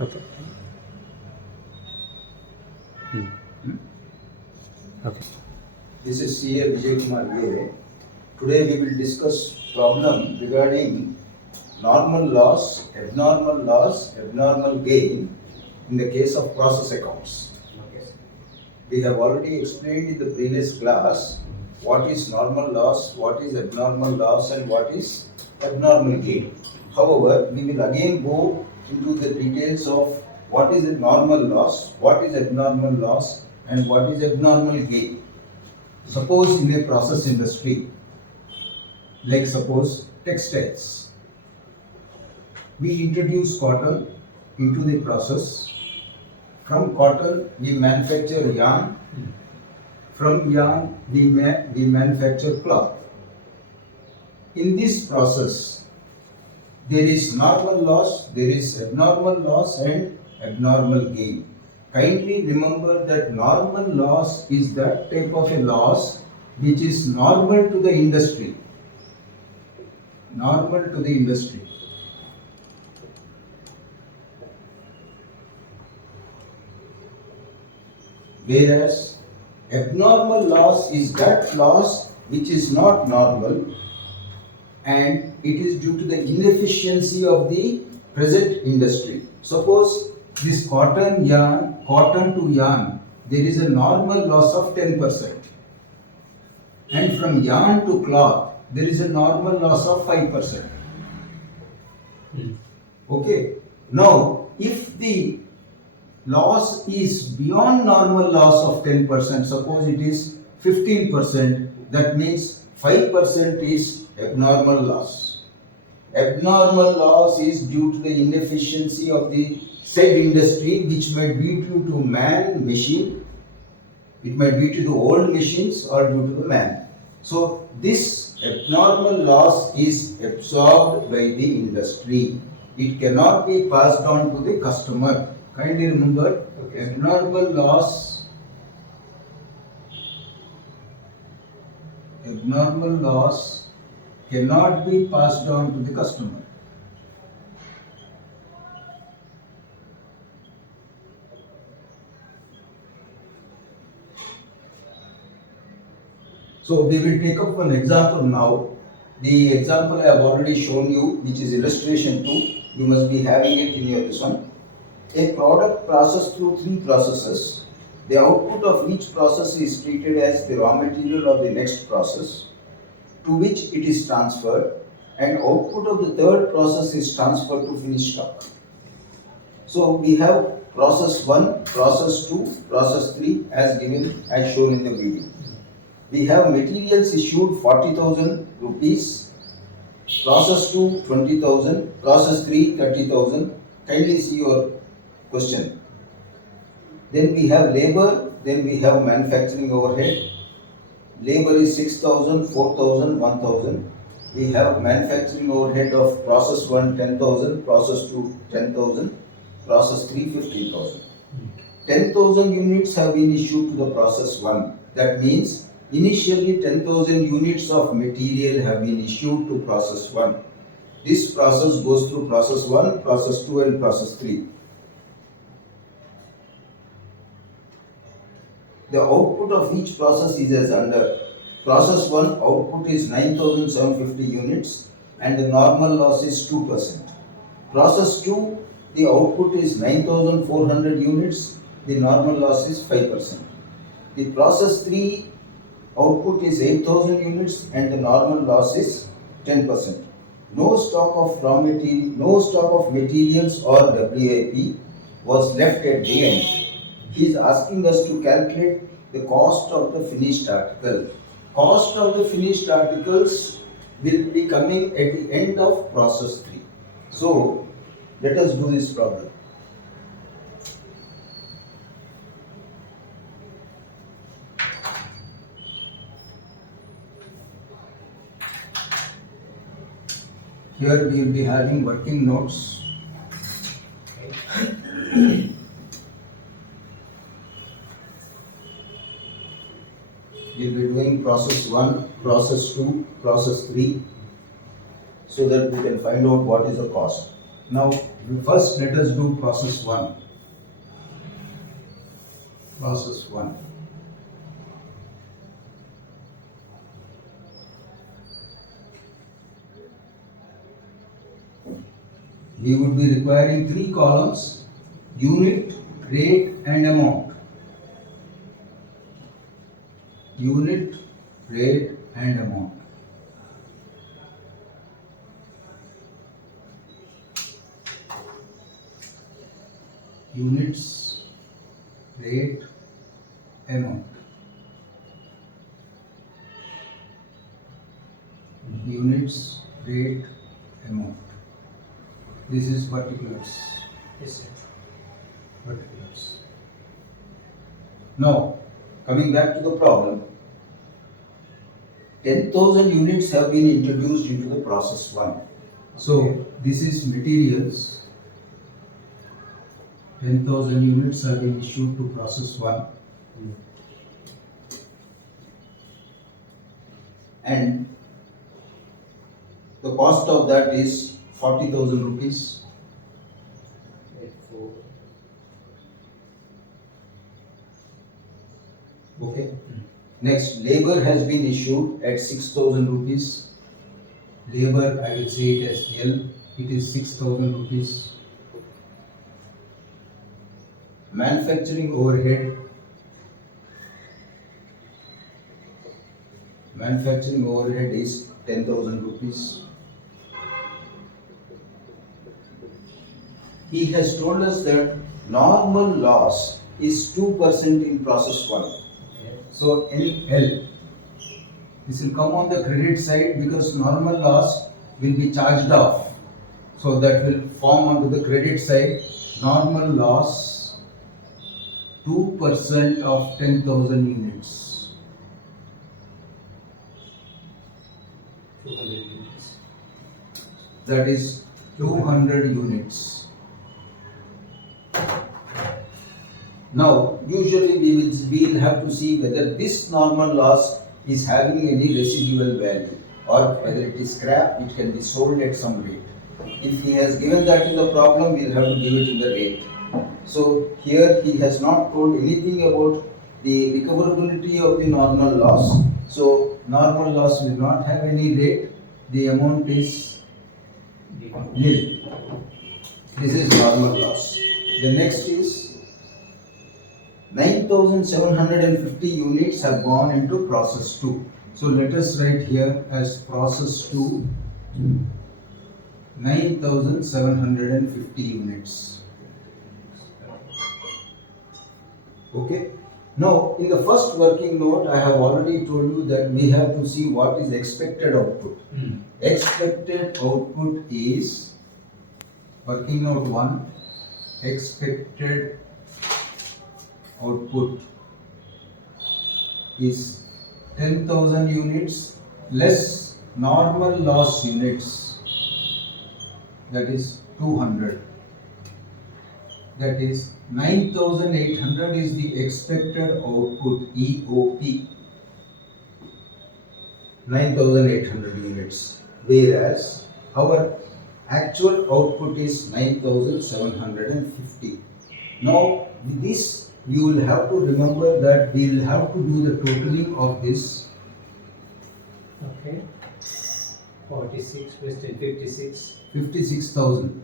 Okay. Okay. This is CA Vijay Kumar A. Today we will discuss problem regarding normal loss, abnormal gain in the case of process accounts. We have already explained in the previous class what is normal loss, what is abnormal loss, and what is abnormal gain. However, we will again go into the details of what is a normal loss, what is abnormal loss, and what is abnormal gain. Suppose in a process industry, like suppose textiles, we introduce cotton into the process. From cotton we manufacture yarn, from yarn we manufacture cloth. In this process there is normal loss, there is abnormal loss and abnormal gain. Kindly remember that normal loss is that type of a loss which is normal to the industry. Normal to the industry. Whereas abnormal loss is that loss which is not normal and it is due to the inefficiency of the present industry. Suppose this cotton to yarn, there is a normal loss of 10%. And from yarn to cloth, there is a normal loss of 5%. Okay. Now, if the loss is beyond normal loss of 10%, suppose it is 15%, that means 5% is abnormal loss. Abnormal loss is due to the inefficiency of the said industry, which might be due to man, machine, it might be to the old machines or due to the man. So this abnormal loss is absorbed by the industry. It cannot be passed on to the customer. Kindly remember, abnormal loss cannot be passed on to the customer. So we will take up one example now. The example I have already shown you, which is illustration 2. You must be having it in your this one. A product processed through 3 processes. The output of each process is treated as the raw material of the next process to which it is transferred, and output of the third process is transferred to finished stock. So we have process 1, process 2, process 3 as given as shown in the video. We have materials issued 40,000 rupees, process 2 20,000, process 3 30,000. Kindly see your question. Then we have labor, then we have manufacturing overhead. Labor is 6,000, 4,000, 1,000. We have manufacturing overhead of process 1 10,000, process 2 10,000, process 3 15,000. 10,000 units have been issued to the process 1. That means initially 10,000 units of material have been issued to process 1. This process goes through process 1, process 2 and process 3. The output of each process is as under. Process 1 output is 9,750 units and the normal loss is 2%. Process 2, the output is 9,400 units, the normal loss is 5%. The process 3 output is 8,000 units and the normal loss is 10%. No stock of materials or WIP was left at the end. He is asking us to calculate the cost of the finished article. Cost of the finished articles will be coming at the end of process 3. So let us do this problem. Here we will be having working notes. We will be doing process 1, process 2, process 3 so that we can find out what is the cost. Now First, let us do process 1. Process 1. We would be requiring 3 columns: unit, rate and amount. Unit, rate and amount. Units, rate, amount. Units, rate, amount. This is particulars. Yes, sir. Particulars. Now, coming back to the problem, 10,000 units have been introduced into the process 1. So, this is materials. 10,000 units have been issued to process 1. And the cost of that is 40,000 rupees. Okay. Next, labor has been issued at 6,000 rupees. Labor, I will say it as L. It is 6,000 rupees. Manufacturing overhead. Manufacturing overhead is 10,000 rupees. He has told us that normal loss is 2% in process 1. So any L, this will come on the credit side because normal loss will be charged off. So that will form onto the credit side. Normal loss 2% of 10,000 units. 200 units. That is 200 units. Now, usually we will have to see whether this normal loss is having any residual value or whether it is scrap, it can be sold at some rate. If he has given that in the problem, we will have to give it in the rate. So, here he has not told anything about the recoverability of the normal loss. So, normal loss will not have any rate. The amount is nil. This is normal loss. The next is 9,750 units have gone into process 2. So let us write here as process 2, 9,750 units. Okay. Now, in the first working note, I have already told you that we have to see what is expected output. Expected output is, working note 1, expected output is 10,000 units less normal loss units, that is 200. That is 9,800 is the expected output, EOP. 9,800 units, whereas our actual output is 9,750. Now, with this you will have to remember that we will have to do the totaling of this. Okay. 46 plus 10, 56. 56,000.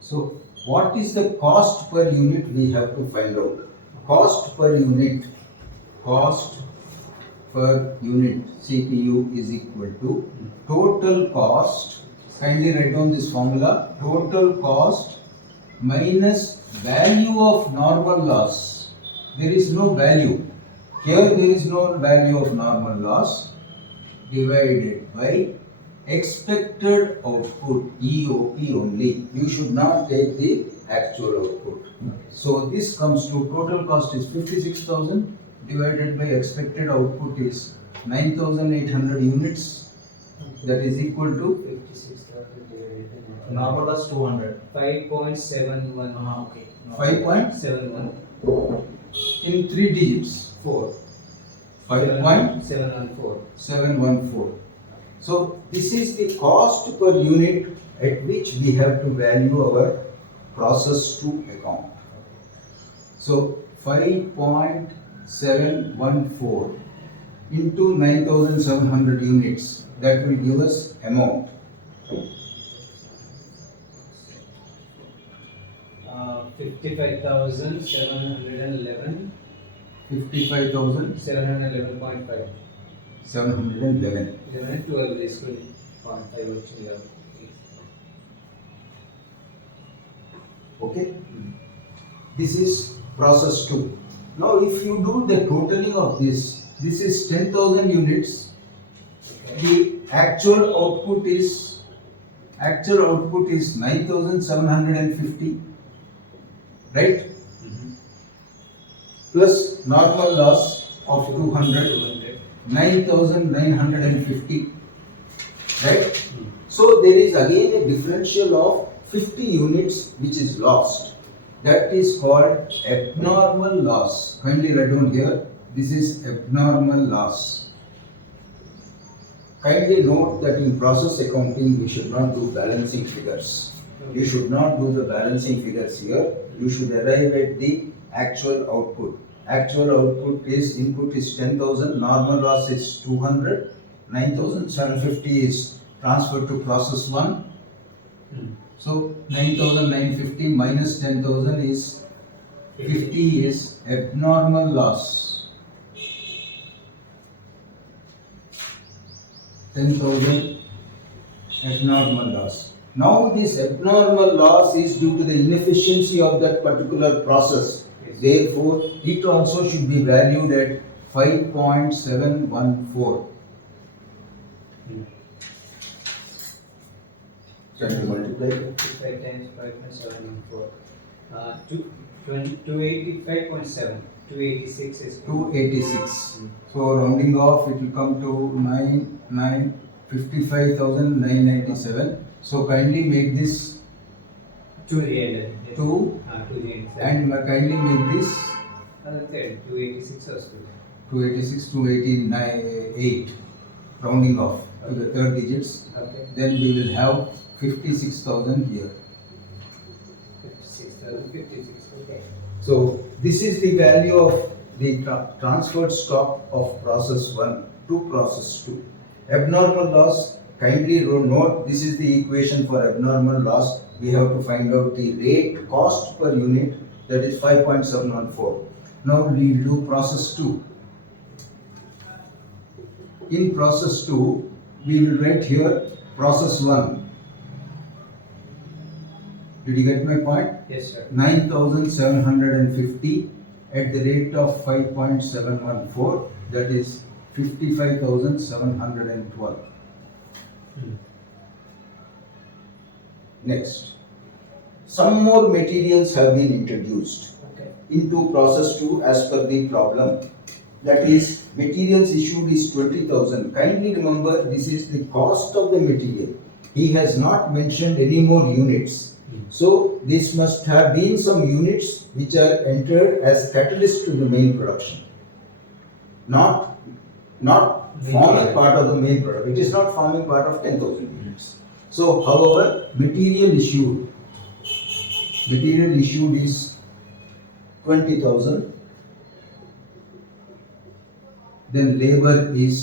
So, what is the cost per unit we have to find out? Cost per unit CPU is equal to total cost. Kindly write down this formula. Total cost minus value of normal loss. There is no value. Here there is no value of normal loss, divided by expected output, EOP only. You should not take the actual output. So this comes to total cost is 56,000 divided by expected output is 9,800 units. That is equal to 56,000 divided by Normal loss 200. 5.71. Okay. 5.71. in 3 digits. 4. 5.714. 714. So this is the cost per unit at which we have to value our process 2 account. So 5.714 into 9,700 units, that will give us amount. 55,711. 55,711. 711.5. 11 and 12 is 0.5 వచ్చింది కాబట్టి. Okay, this is process 2. Now if you do the totaling of this is 10,000 units. Okay. The actual output is 9,750, right? Plus normal loss of 200, 9,950, right? So there is again a differential of 50 units which is lost. That is called abnormal loss. Kindly write down here, this is abnormal loss. Kindly note that in process accounting we should not do balancing figures. You should not do the balancing figures here. You should arrive at the actual output. Actual output is, input is 10,000, normal loss is 200, 9,750 is transferred to process 1. So 9,950 minus 10,000 is 50 is abnormal loss. 10,000 abnormal loss. Now this abnormal loss is due to the inefficiency of that particular process. Therefore, it also should be valued at 5.714. Can you multiply? 55 times 5.714. 285.7. 286 is 286. So rounding off, it will come to 55,997. So kindly make this to the end. to To the end. and kindly make this 286 వస్తుంది. 286, 288, rounding off to the third digits. Okay. Then we will have 56,000 here. 56,056. Okay. So this is the value of the transferred stock of process 1 to process 2. Abnormal loss, kindly note, this is the equation for abnormal loss. We have to find out the rate cost per unit, that is 5.714. Now we will do process 2. In process 2, we will write here process 1. Did you get my point? Yes, sir. 9,750 at the rate of 5.714, that is 55,712. Next, some more materials have been introduced Okay. into process 2 as per the problem. That is, materials issued is 20,000. Kindly remember, this is the cost of the material. He has not mentioned any more units. So this must have been some units which are entered as catalyst to the main production, not forming part of the main product. It is not forming part of 10,000 units. So, however, material issued is 20,000. Then labor is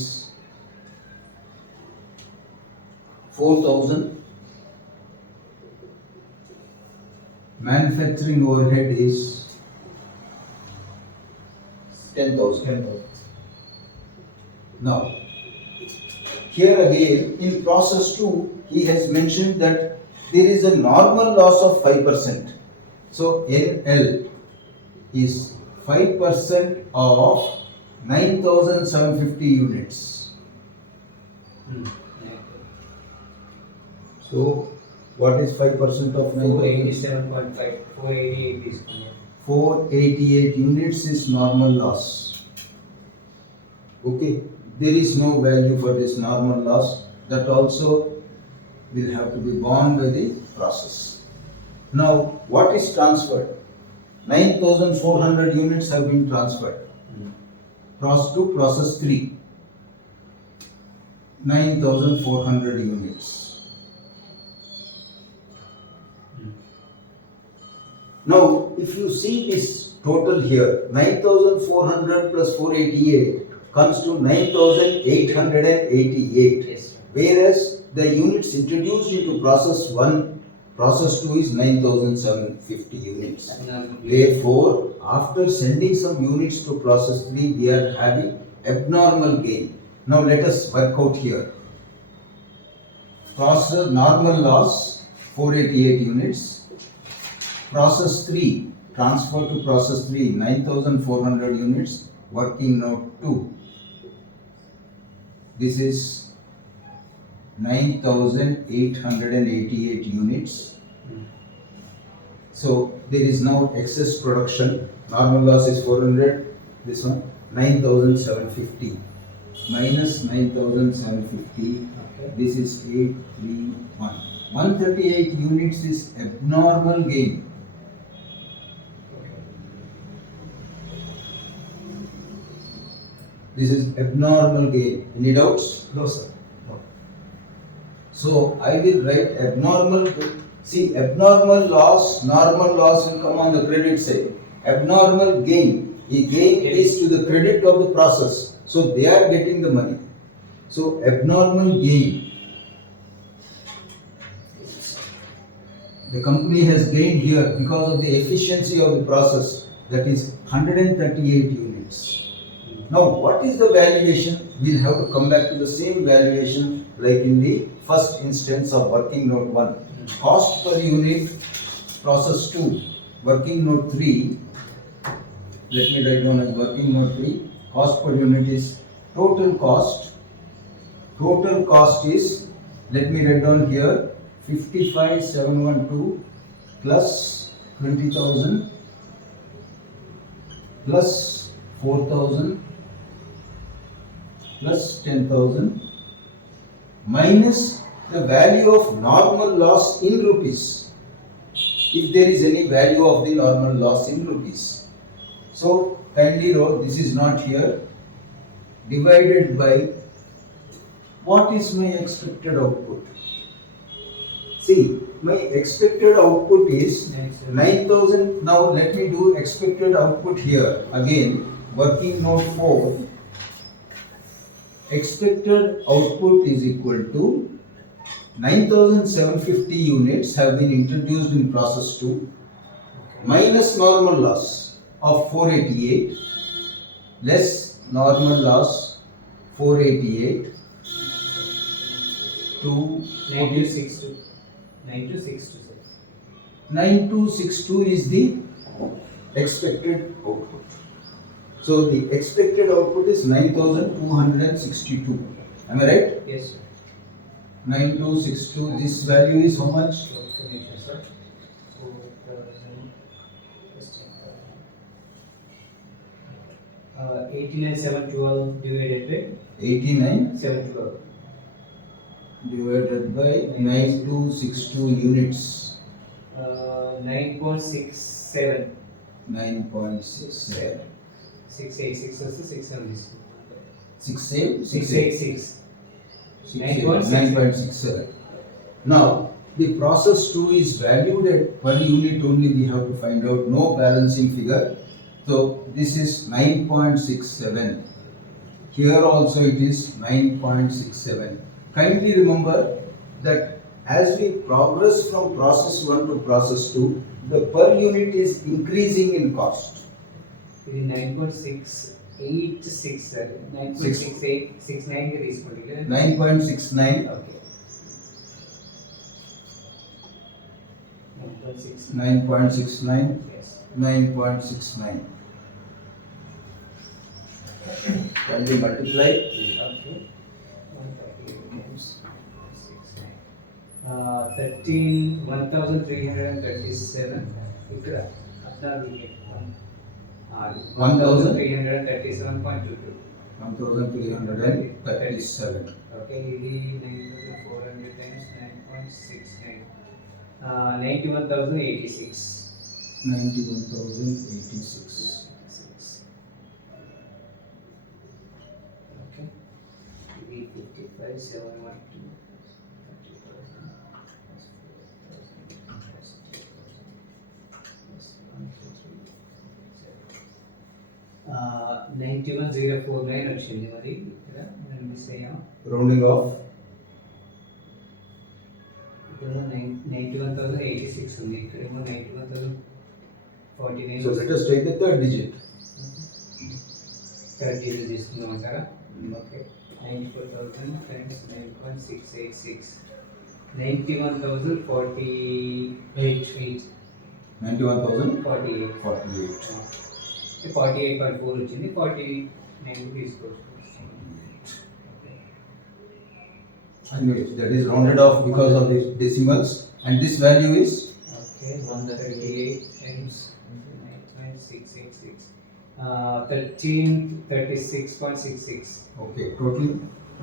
4,000. Manufacturing overhead is 10,000. Now, here again in process 2, he has mentioned that there is a normal loss of 5%. So NL is 5% of 9,750 units. So what is 5% of 9,000? 487.5. 488 is 488 units is normal loss. Okay, there is no value for this normal loss. That also will have to be borne by the process. Now, what is transferred? 9,400 units have been transferred. To process 3. 9,400 units. Now, if you see this total here, 9,400 plus 488 comes to 9,888. Yes, sir. Whereas the units introduced into process 1, process 2 is 9,750 units. Therefore, after sending some units to process 3, we are having abnormal gain. Now let us work out here. Process normal loss 488 units. Process 3, transfer to process 3, 9,400 units, working note 2. This is 9,888 units. So there is now excess production. Normal loss is 400, this one 9,750. Minus 9,750, Okay. this is 831. 138 units is abnormal gain. This is abnormal gain. Any doubts? No, sir. No. So I will write abnormal. See, abnormal loss, normal loss will come on the credit side. Abnormal gain. The gain is to the credit of the process. So they are getting the money. So abnormal gain. The company has gained here because of the efficiency of the process. That is 138 units. Now, what is the valuation? We'll have to come back to the same valuation like in the first instance of working note 1. Cost per unit, process 2. Working note 3. Let me write down as working note 3. Cost per unit is total cost. Total cost is, let me write down here, 55,712 plus 20,000 plus 4,000 plus 10,000 minus the value of normal loss in rupees, if there is any value of the normal loss in rupees. So kindly note, this is not here, divided by what is my expected output. See, my expected output is 9,000. Now let me do expected output here. Again, working note 4. Expected output is equal to 9,750 units have been introduced in process 2 minus normal loss of 488 less normal loss 488 to 9262. 9262, sir. 9262 is the expected output. So the expected output is 9,262. Am I right? Yes, sir. 9262. This value is how much? So, information, sir. 89,712 divided by 89 712. divided by 9262 units. 9.67. 9.67. 686 also 600. 67? 686. 9.67. Now, the process 2 is valued at per unit only, we have to find out, no balancing figure. So, this is 9.67. Here also it is 9.67. Kindly remember that as we progress from process 1 to process 2, the per unit is increasing in cost. It is 9.686, sir. 9.6869 తీసుకుంటే 9.69. Okay. 9.69. 9.69. Yes. 9.69. Can we multiply? Okay. 138 times 69. 1,337. ఇక్కడ 1,337.22. 1,337. Okay, ఇది 9,400 times 9.69. 91,086. 91,086. Okay. ఇది 55,712. 30,000 plus 4,000 plus 2,000 plus 91,049 వచ్చింది మరి ఇక్కడ మనం miss అయ్యాం. rounding off. ఇక్కడ 91,086 ఉంది, ఇక్కడేమో 91,049. So let us take the third digit. Third digit తీసుకుందాం అంటారా? ఓకే. 94,000 times 9.686, 91,048. 91,048. 48.4 వచ్చింది, 49 తీసుకోవచ్చు. Anyway, that is rounded off because of the decimals, and this value is Okay, 138 times 9.686, 1336.66. okay. Total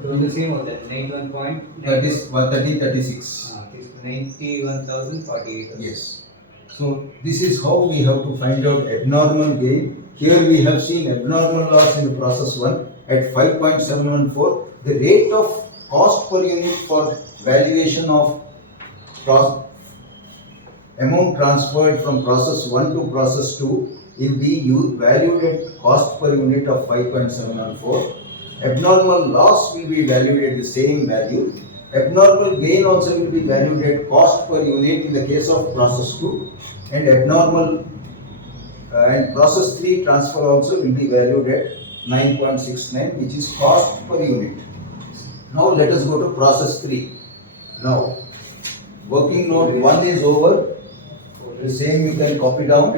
Total same of that 91. that is 130.36. 91,048. Yes. So this is how we have to find out abnormal gain. Here we have seen abnormal loss in process 1 at 5.714. The rate of cost per unit for valuation of amount transferred from process 1 to process 2 will be valued at cost per unit of 5.714. Abnormal loss will be valued at the same value. Abnormal gain also will be valued at cost per unit in the case of process 2, and abnormal and process 3 transfer also will be valued at 9.69, which is cost per unit. Now let us go to process 3. Now working note 1 is over. The same you can copy down.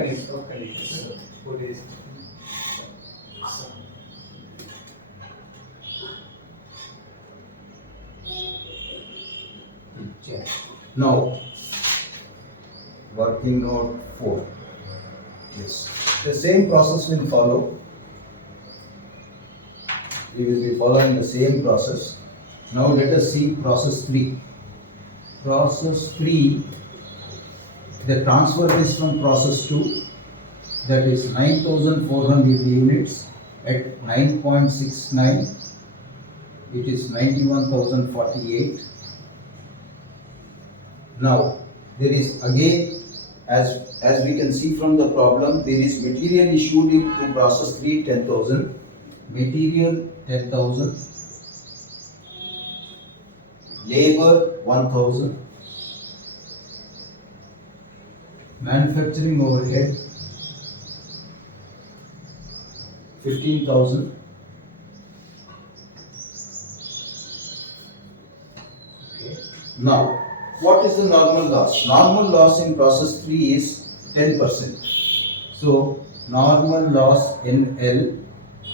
Now working note 4. Yes, the same process will follow. We will be following the same process. Now let us see process 3. Process 3, the transfer is from process 2, that is 9,400 units at 9.69. It is 91,048. Now there is again, as we can see from the problem, there is material issued to process 3 10,000, material 10,000, labor 1,000, manufacturing overhead 15,000. Now, what is the normal loss? Normal loss in process 3 is 10%. So, normal loss NL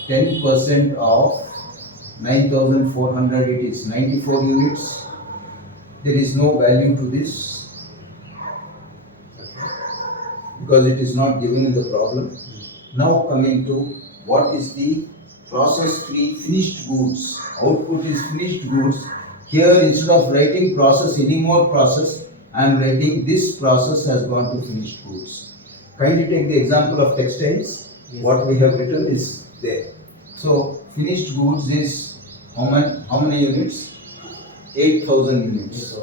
10% of 9,400, it is 94 units. There is no value to this because it is not given in the problem. Now coming to what is the process 3 finished goods. Output is finished goods. Here instead of writing process any more process, I am writing this process has gone to finished goods. Kindly take the example of textiles. Yes. What we have written is there. So finished goods is how many units? 8,000 units.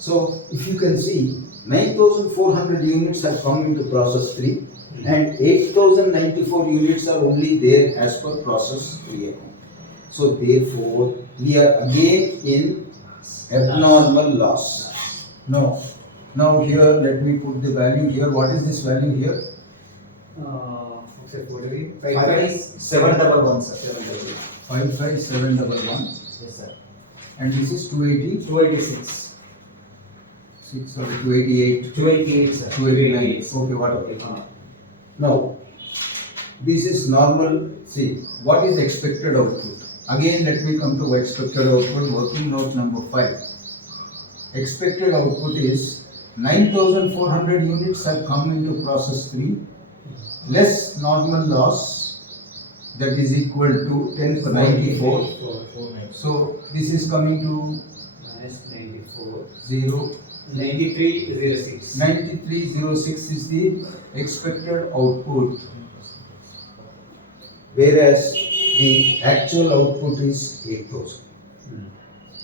So if you can see, 9,400 units have come into process 3 and 8,094 units are only there as per process 3 account. So therefore, we are again in abnormal loss. Now here let me put the value here. What is this value here? 55711, sir. 55711. Yes, sir. And this is 280. 286. 6 or 288. 288, sir. 289. Okay, whatever. Now, this is normal. See, what is expected output? Again, let me come to expected output. Working note number 5. Expected output is 9,400 units have come into process 3, less normal loss, that is equal to 1094. So this is coming to minus 94. 0. 9306. 9306 is the expected output, whereas the actual output is 8,000.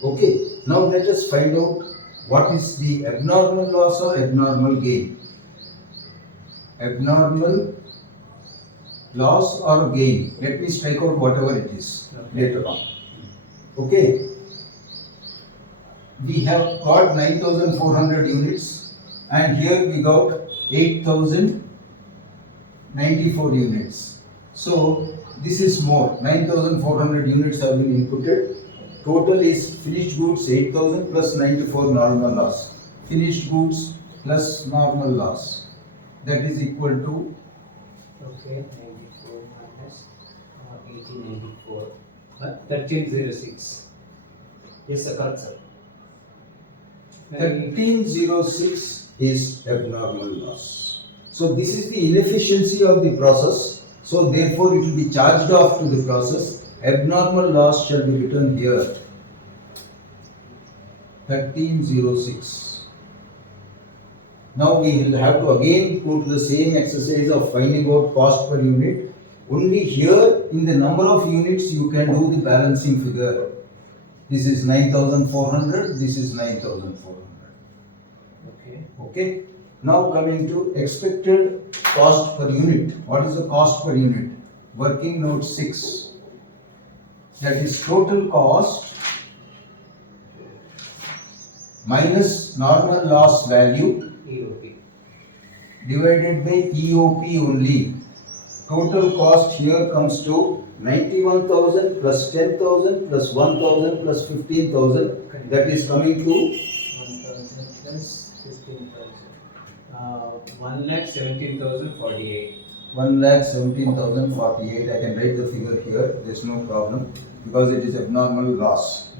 Okay, now let us find out what is the abnormal loss or abnormal gain. abnormal loss or gain. Let me strike out whatever it is later on. Okay. We have got 9,400 units and here we got 8,094 units. So this is more. 9,400 units have been inputted. Total is finished goods 8,000 plus 94 normal loss. Finished goods plus normal loss. That is equal to Okay, 94 minus 1894. 1306. Yes, sir, correct, sir. 1306 is abnormal loss. So this is the inefficiency of the process. So therefore it will be charged off to the process. Abnormal loss shall be written here. 1306. Now we will have to again go to the same exercise of finding out cost per unit. Only here in the number of units you can do the balancing figure. This is 9,400, this is 9,400. Okay. Okay. Now coming to expected cost per unit. What is the cost per unit? Working note 6. That is total cost minus normal loss value EOP. divided by EOP only. Total cost here comes to 91,000 plus 10,000 plus 1,000 plus 15,000. That is coming to 1,000 plus 15,000. 1,17,048. 1,17,048. I can write the figure here. There is no problem because it is abnormal loss.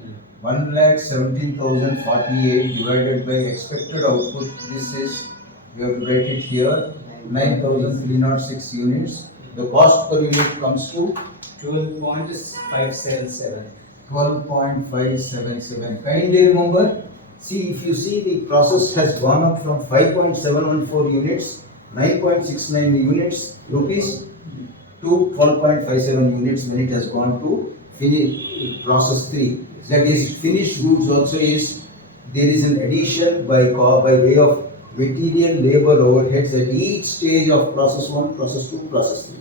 1,17,048 divided by expected output. This is, we have to write it here, 9,306 units. The cost per unit comes to 12.577. 12.577. Kindly remember, see, if you see the process has gone up from 5.714 units, 9.69 units rupees to 12.57 units when it has gone to process 3. That is, finished goods also is, there is an addition by way of material labor overheads at each stage of process 1, process 2, process 3.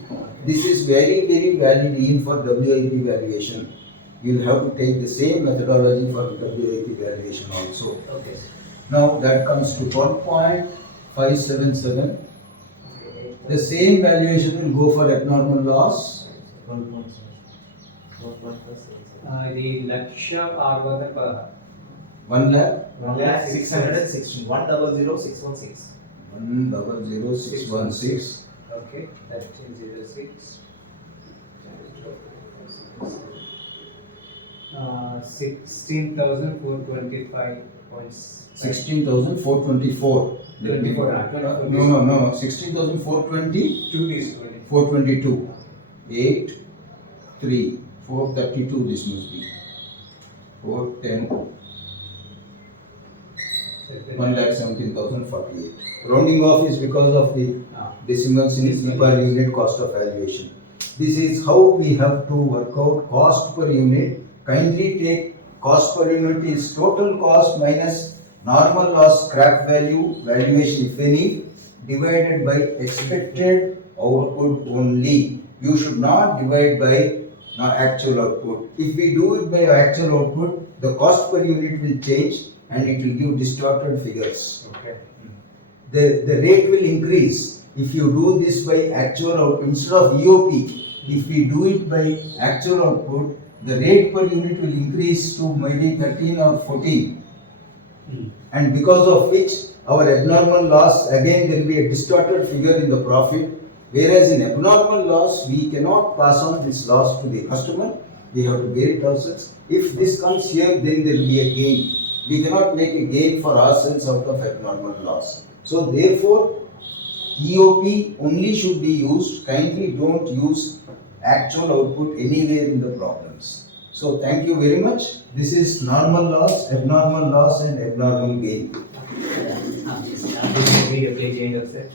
This is very, very valid even for WIP valuation. You will have to take the same methodology for WIP valuation also. Okay. Now that comes to 12.577. The same valuation will go for abnormal loss. 1.7. The Laksha Arvada 1 lakh. 1,616. 1,00616. 1,00616. Okay, 1306. 16,425. 16,424. 24. No. 16,420. 2 is 422. 8, 3, 432. This must be 410. 1,17,048. Rounding off is because of the decimals in per unit cost of valuation. This is how we have to work out cost per unit. Kindly take cost per unit is total cost minus normal loss scrap value valuation if any divided by expected output only. You should not divide by actual output. If we do it by actual output, the cost per unit will change and it will give distorted figures. Okay. The rate will increase if you do this by actual output instead of EOP. If we do it by actual output, the rate per unit will increase to maybe 13 or 14. And because of which our abnormal loss, again there will be a distorted figure in the profit. Whereas in abnormal loss, we cannot pass on this loss to the customer. We have to bear it ourselves. If this comes here, then there will be a gain. We cannot make a gain for ourselves out of abnormal loss. So therefore, EOP only should be used. Kindly don't use actual output anywhere in the problems. So thank you very much. This is normal loss, abnormal loss and abnormal gain. This video page end of that.